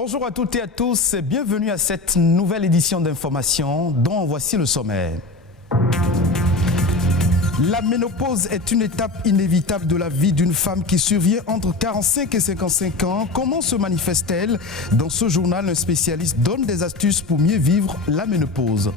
Bonjour à toutes et à tous et bienvenue à cette nouvelle édition d'Information dont voici le sommaire. La ménopause est une étape inévitable de la vie d'une femme qui survient entre 45 et 55 ans. Comment se manifeste-t-elle? Dans ce journal, un spécialiste donne des astuces pour mieux vivre la ménopause.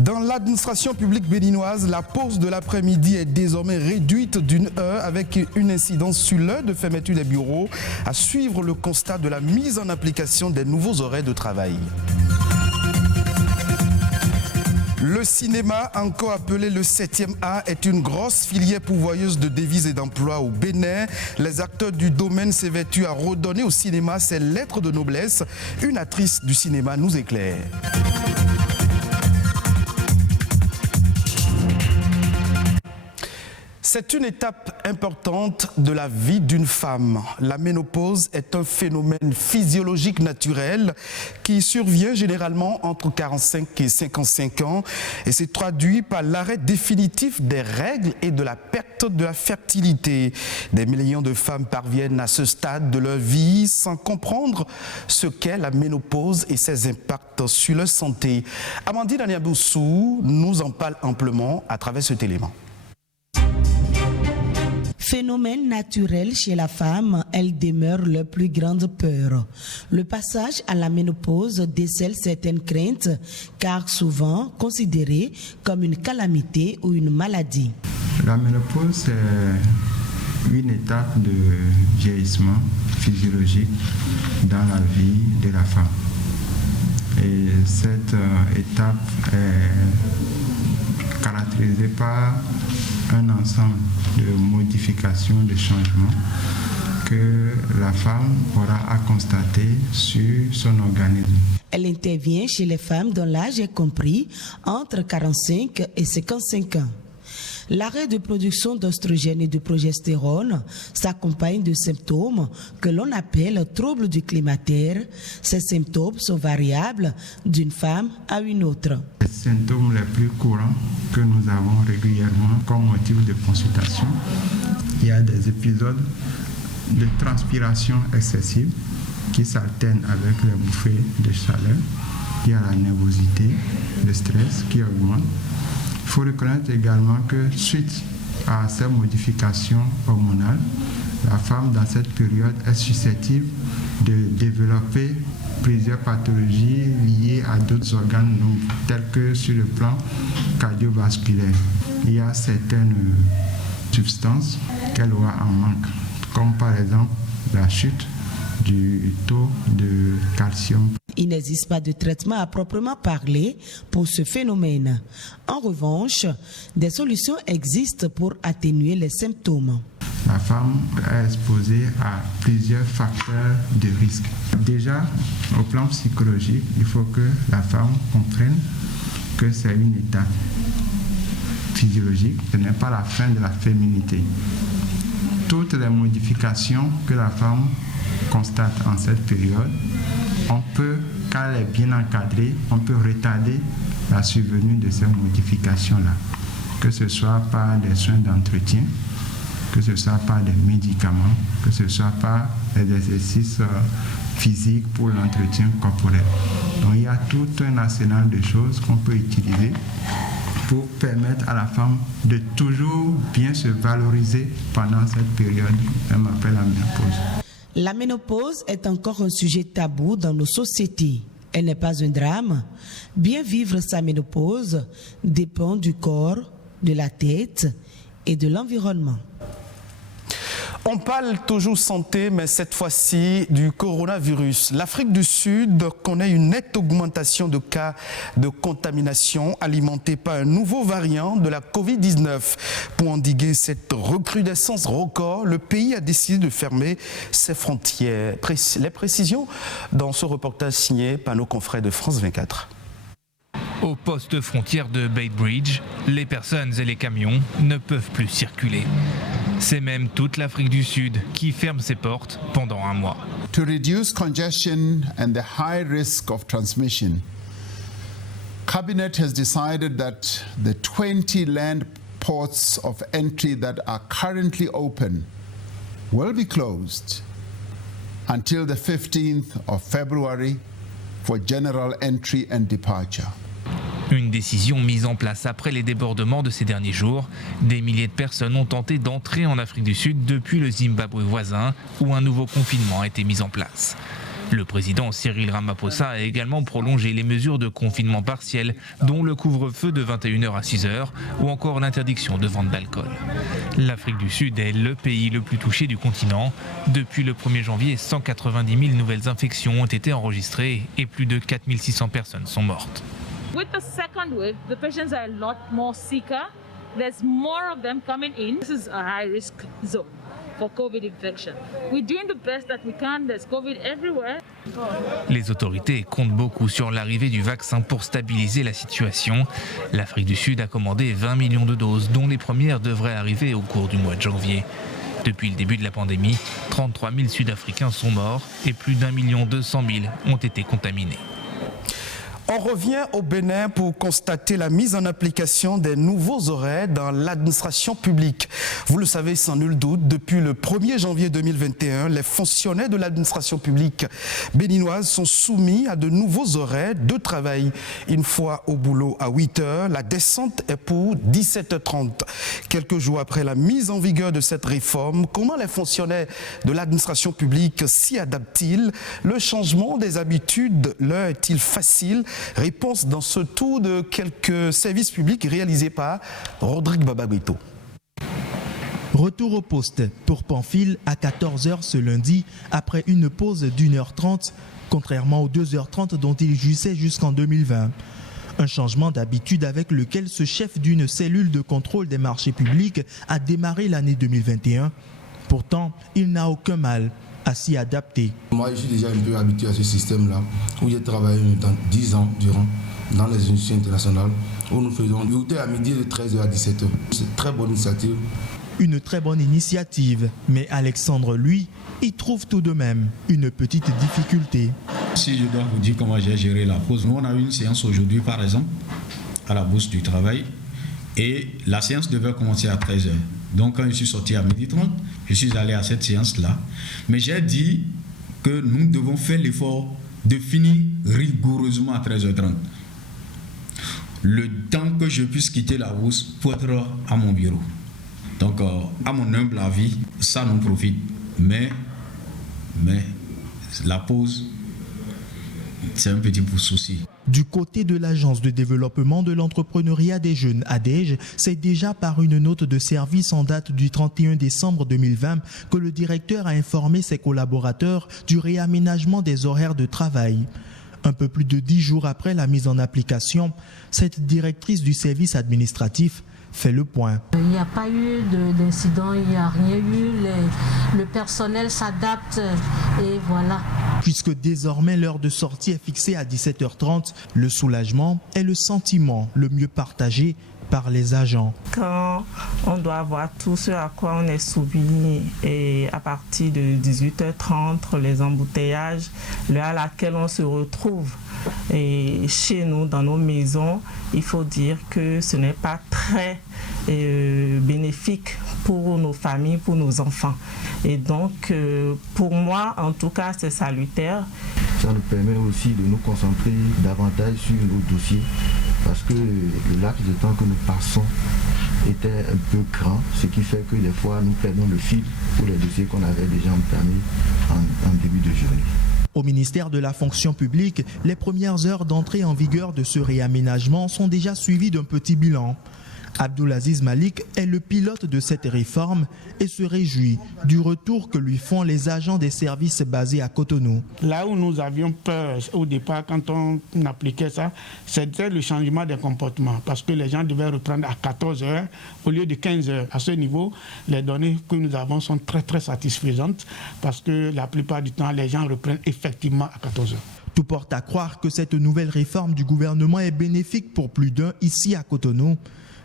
Dans l'administration publique béninoise, la pause de l'après-midi est désormais réduite d'une heure avec une incidence sur l'heure de fermeture des bureaux à suivre le constat de la mise en application des nouveaux horaires de travail. Le cinéma, encore appelé le 7e art, est une grosse filière pourvoyeuse de devises et d'emplois au Bénin. Les acteurs du domaine s'évertuent à redonner au cinéma ses lettres de noblesse. Une actrice du cinéma nous éclaire. C'est une étape importante de la vie d'une femme. La ménopause est un phénomène physiologique naturel qui survient généralement entre 45 et 55 ans et se traduit par l'arrêt définitif des règles et de la perte de la fertilité. Des millions de femmes parviennent à ce stade de leur vie sans comprendre ce qu'est la ménopause et ses impacts sur leur santé. Amandine Aniaboussou nous en parle amplement à travers cet élément. Phénomène naturel chez la femme, elle demeure leur plus grande peur. Le passage à la ménopause décèle certaines craintes, car souvent considérée comme une calamité ou une maladie. La ménopause, c'est une étape de vieillissement physiologique dans la vie de la femme. Et cette étape est caractérisée par un ensemble de modifications, de changements que la femme aura à constater sur son organisme. Elle intervient chez les femmes dont l'âge est compris entre 45 et 55 ans. L'arrêt de production d'oestrogènes et de progestérone s'accompagne de symptômes que l'on appelle troubles du climatério. Ces symptômes sont variables d'une femme à une autre. Les symptômes les plus courants que nous avons régulièrement comme motif de consultation, il y a des épisodes de transpiration excessive qui s'alternent avec les bouffées de chaleur. Il y a la nervosité, le stress qui augmente. Il faut reconnaître également que suite à ces modifications hormonales, la femme dans cette période est susceptible de développer plusieurs pathologies liées à d'autres organes tels que sur le plan cardiovasculaire. Il y a certaines substances qu'elle aura en manque, comme par exemple la chute du taux de calcium. Il n'existe pas de traitement à proprement parler pour ce phénomène. En revanche, des solutions existent pour atténuer les symptômes. La femme est exposée à plusieurs facteurs de risque. Déjà, au plan psychologique, il faut que la femme comprenne que c'est une étape physiologique, ce n'est pas la fin de la féminité. Toutes les modifications que la femme constate en cette période, on peut, quand elle est bien encadrée, on peut retarder la survenue de ces modifications-là, que ce soit par des soins d'entretien, que ce soit par des médicaments, que ce soit par des exercices physiques pour l'entretien corporel. Donc il y a tout un arsenal de choses qu'on peut utiliser pour permettre à la femme de toujours bien se valoriser pendant cette période qu'on appelle la ménopause. La ménopause est encore un sujet tabou dans nos sociétés. Elle n'est pas un drame. Bien vivre sa ménopause dépend du corps, de la tête et de l'environnement. On parle toujours santé, mais cette fois-ci du coronavirus. L'Afrique du Sud connaît une nette augmentation de cas de contamination alimentée par un nouveau variant de la Covid-19. Pour endiguer cette recrudescence record, le pays a décidé de fermer ses frontières. Les précisions dans ce reportage signé par nos confrères de France 24. Au poste frontière de Bay Bridge, les personnes et les camions ne peuvent plus circuler. C'est même toute l'Afrique du Sud qui ferme ses portes pendant un mois. To reduce congestion and the high risk of transmission, Cabinet has decided that the 20 land ports of entry that are currently open will be closed until the 15th of February for general entry and departure. Une décision mise en place après les débordements de ces derniers jours. Des milliers de personnes ont tenté d'entrer en Afrique du Sud depuis le Zimbabwe voisin, où un nouveau confinement a été mis en place. Le président Cyril Ramaphosa a également prolongé les mesures de confinement partiel, dont le couvre-feu de 21h à 6h ou encore l'interdiction de vente d'alcool. L'Afrique du Sud est le pays le plus touché du continent. Depuis le 1er janvier, 190 000 nouvelles infections ont été enregistrées et plus de 4 600 personnes sont mortes. With the second wave, the patients are a lot more sicker. There's more of them coming in. This is a high-risk zone for COVID infection. We're doing the best that we can. There's COVID everywhere. Les autorités comptent beaucoup sur l'arrivée du vaccin pour stabiliser la situation. L'Afrique du Sud a commandé 20 millions de doses, dont les premières devraient arriver au cours du mois de janvier. Depuis le début de la pandémie, 33 000 Sud-Africains sont morts et plus d'1 200 000 ont été contaminés. On revient au Bénin pour constater la mise en application des nouveaux horaires dans l'administration publique. Vous le savez sans nul doute, depuis le 1er janvier 2021, les fonctionnaires de l'administration publique béninoise sont soumis à de nouveaux horaires de travail. Une fois au boulot à 8h, la descente est pour 17h30. Quelques jours après la mise en vigueur de cette réforme, comment les fonctionnaires de l'administration publique s'y adaptent-ils? Le changement des habitudes leur est-il facile? Réponse dans ce tour de quelques services publics réalisés par Rodrigue Babaguito. Retour au poste pour Pamphile à 14h ce lundi, après une pause d'1h30, contrairement aux 2h30 dont il jouissait jusqu'en 2020. Un changement d'habitude avec lequel ce chef d'une cellule de contrôle des marchés publics a démarré l'année 2021. Pourtant, il n'a aucun mal à s'y adapter. Moi, je suis déjà un peu habitué à ce système-là, où j'ai travaillé dans 10 ans durant dans les institutions internationales, où nous faisons du goûter à midi de 13h à 17h. C'est une très bonne initiative. Une très bonne initiative, mais Alexandre, lui, y trouve tout de même une petite difficulté. Si je dois vous dire comment j'ai géré la pause, nous on a eu une séance aujourd'hui par exemple, à la Bourse du Travail, et la séance devait commencer à 13h. Donc quand je suis sorti à 12h30, je suis allé à cette séance-là. Mais j'ai dit que nous devons faire l'effort de finir rigoureusement à 13h30. Le temps que je puisse quitter la bourse pour être à mon bureau. Donc à mon humble avis, ça nous profite. Mais la pause, c'est un petit souci. Du côté de l'Agence de développement de l'entrepreneuriat des jeunes, ADEJ, c'est déjà par une note de service en date du 31 décembre 2020 que le directeur a informé ses collaborateurs du réaménagement des horaires de travail. Un peu plus de 10 jours après la mise en application, cette directrice du service administratif fait le point. Il n'y a pas eu d'incident, il n'y a rien eu, le personnel s'adapte et voilà. Puisque désormais l'heure de sortie est fixée à 17h30, le soulagement est le sentiment le mieux partagé par les agents. Quand on doit avoir tout ce à quoi on est soumis et à partir de 18h30, les embouteillages, l'heure à laquelle on se retrouve et chez nous, dans nos maisons, il faut dire que ce n'est pas très bénéfique pour nos familles, pour nos enfants. Et donc, pour moi, en tout cas, c'est salutaire. Ça nous permet aussi de nous concentrer davantage sur nos dossiers parce que le laps de temps que nous passons était un peu grand, ce qui fait que des fois nous perdons le fil pour les dossiers qu'on avait déjà entamés en début de journée. Au ministère de la fonction publique, les premières heures d'entrée en vigueur de ce réaménagement sont déjà suivies d'un petit bilan. Abdoulaziz Malik est le pilote de cette réforme et se réjouit du retour que lui font les agents des services basés à Cotonou. Là où nous avions peur au départ quand on appliquait ça, c'était le changement des comportements parce que les gens devaient reprendre à 14h au lieu de 15h. À ce niveau, les données que nous avons sont très très satisfaisantes parce que la plupart du temps, les gens reprennent effectivement à 14h. Tout porte à croire que cette nouvelle réforme du gouvernement est bénéfique pour plus d'un ici à Cotonou.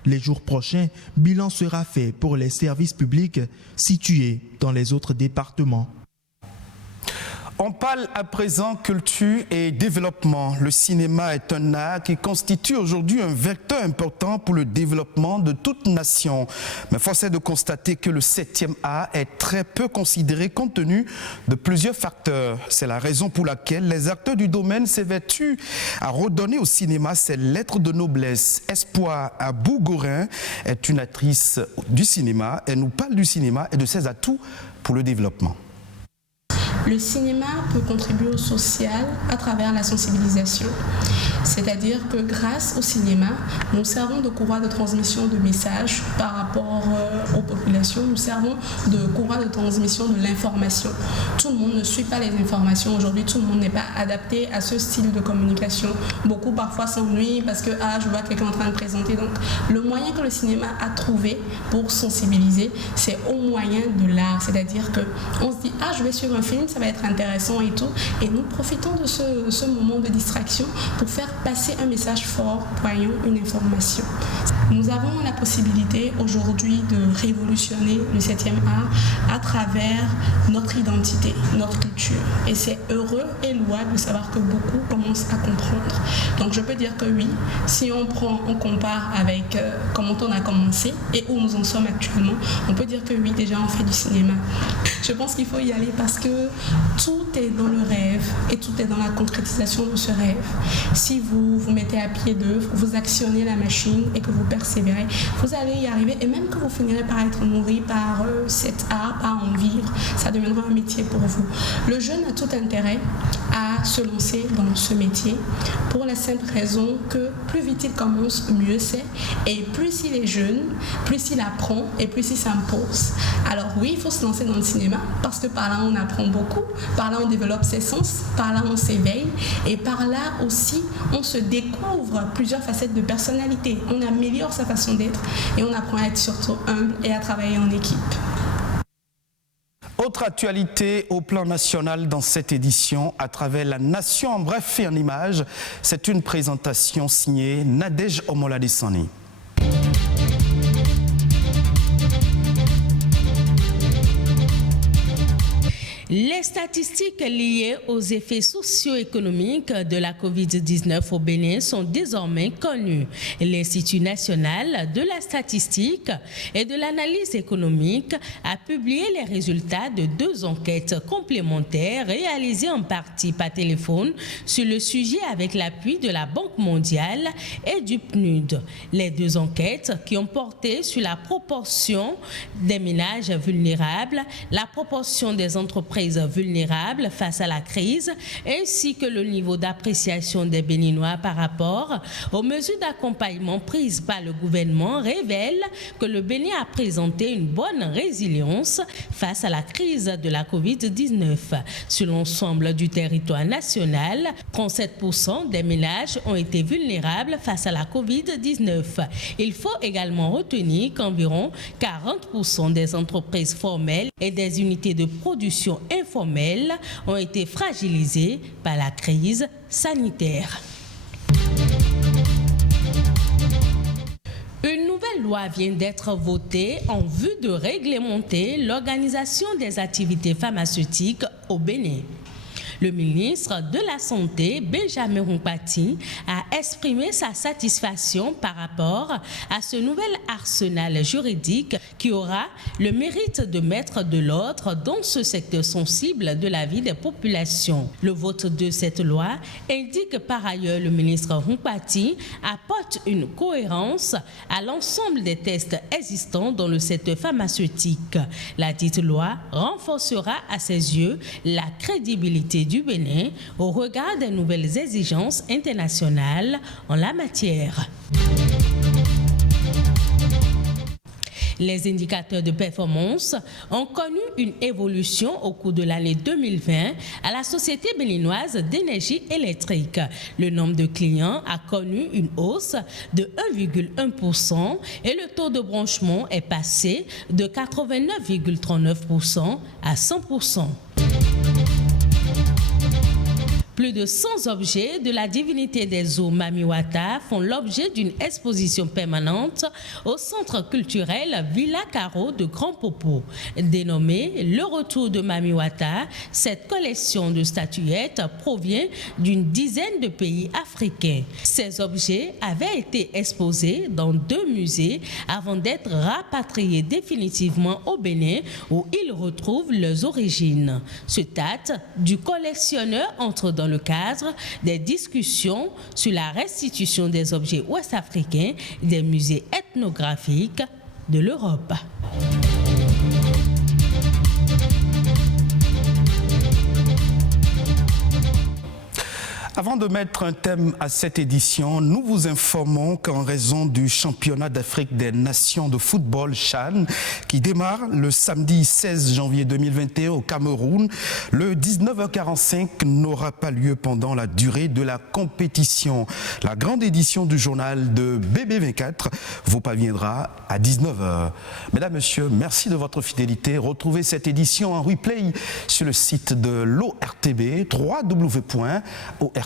Les jours prochains, bilan sera fait pour les services publics situés dans les autres départements. On parle à présent culture et développement. Le cinéma est un art qui constitue aujourd'hui un vecteur important pour le développement de toute nation. Mais force est de constater que le 7e art est très peu considéré compte tenu de plusieurs facteurs. C'est la raison pour laquelle les acteurs du domaine s'évertuent à redonner au cinéma ses lettres de noblesse. Espoir Abou-Gorin est une actrice du cinéma. Elle nous parle du cinéma et de ses atouts pour le développement. Le cinéma peut contribuer au social à travers la sensibilisation. C'est-à-dire que grâce au cinéma, nous servons de courroie de transmission de messages par rapport aux populations. Nous servons de courroie de transmission de l'information. Tout le monde ne suit pas les informations. Aujourd'hui, tout le monde n'est pas adapté à ce style de communication. Beaucoup parfois s'ennuient parce que je vois quelqu'un en train de présenter. Donc, le moyen que le cinéma a trouvé pour sensibiliser, c'est au moyen de l'art. C'est-à-dire qu'on se dit, je vais suivre un film, ça va être intéressant et tout. Et nous profitons de ce moment de distraction pour faire passer un message fort, poignant, une information. Nous avons la possibilité aujourd'hui de révolutionner le 7e art à travers notre identité, notre culture. Et c'est heureux et louable de savoir que beaucoup commencent à comprendre. Donc je peux dire que oui, si on compare avec comment on a commencé et où nous en sommes actuellement, on peut dire que oui, déjà on fait du cinéma. Je pense qu'il faut y aller parce que tout est dans le rêve et tout est dans la concrétisation de ce rêve. Si vous vous mettez à pied d'œuvre, vous actionnez la machine et que vous persévérez, vous allez y arriver et même que vous finirez par être nourri par cet art, par en vivre, ça deviendra un métier pour vous. Le jeune a tout intérêt à se lancer dans ce métier pour la simple raison que plus vite il commence, mieux c'est, et plus il est jeune, plus il apprend et plus il s'impose. Alors oui, il faut se lancer dans le cinéma parce que par là on apprend beaucoup, par là on développe ses sens, par là on s'éveille et par là aussi on se découvre plusieurs facettes de personnalité, on améliore sa façon d'être et on apprend à être surtout humble et à travailler en équipe. Autre actualité au plan national dans cette édition, à travers la nation en bref et en images, c'est une présentation signée Nadège Omoladesani. Les statistiques liées aux effets socio-économiques de la COVID-19 au Bénin sont désormais connues. L'Institut national de la statistique et de l'analyse économique a publié les résultats de 2 enquêtes complémentaires réalisées en partie par téléphone sur le sujet avec l'appui de la Banque mondiale et du PNUD. Les 2 enquêtes qui ont porté sur la proportion des ménages vulnérables, la proportion des entreprises vulnérables face à la crise, ainsi que le niveau d'appréciation des Béninois par rapport aux mesures d'accompagnement prises par le gouvernement révèlent que le Bénin a présenté une bonne résilience face à la crise de la COVID-19. Sur l'ensemble du territoire national, 37% des ménages ont été vulnérables face à la COVID-19. Il faut également retenir qu'environ 40% des entreprises formelles et des unités de production informelles ont été fragilisées par la crise sanitaire. Une nouvelle loi vient d'être votée en vue de réglementer l'organisation des activités pharmaceutiques au Bénin. Le ministre de la Santé, Benjamin Humpati, a exprimé sa satisfaction par rapport à ce nouvel arsenal juridique qui aura le mérite de mettre de l'ordre dans ce secteur sensible de la vie des populations. Le vote de cette loi indique par ailleurs le ministre Humpati apporte une cohérence à l'ensemble des tests existants dans le secteur pharmaceutique. La dite loi renforcera à ses yeux la crédibilité du Bénin au regard des nouvelles exigences internationales en la matière. Les indicateurs de performance ont connu une évolution au cours de l'année 2020 à la Société béninoise d'énergie électrique. Le nombre de clients a connu une hausse de 1,1% et le taux de branchement est passé de 89,39% à 100%. Plus de 100 objets de la divinité des eaux Mamiwata font l'objet d'une exposition permanente au centre culturel Villa Caro de Grand Popo. Dénommée Le Retour de Mamiwata, cette collection de statuettes provient d'une dizaine de pays africains. Ces objets avaient été exposés dans 2 musées avant d'être rapatriés définitivement au Bénin où ils retrouvent leurs origines. Ce tâte du collectionneur entre dans le cadre des discussions sur la restitution des objets ouest-africains des musées ethnographiques de l'Europe. Avant de mettre un thème à cette édition, nous vous informons qu'en raison du championnat d'Afrique des nations de football CHAN qui démarre le samedi 16 janvier 2021 au Cameroun, le 19h45 n'aura pas lieu pendant la durée de la compétition. La grande édition du journal de BB24 vous parviendra à 19h. Mesdames, Messieurs, merci de votre fidélité. Retrouvez cette édition en replay sur le site de l'ORTB, www.ortb.bj.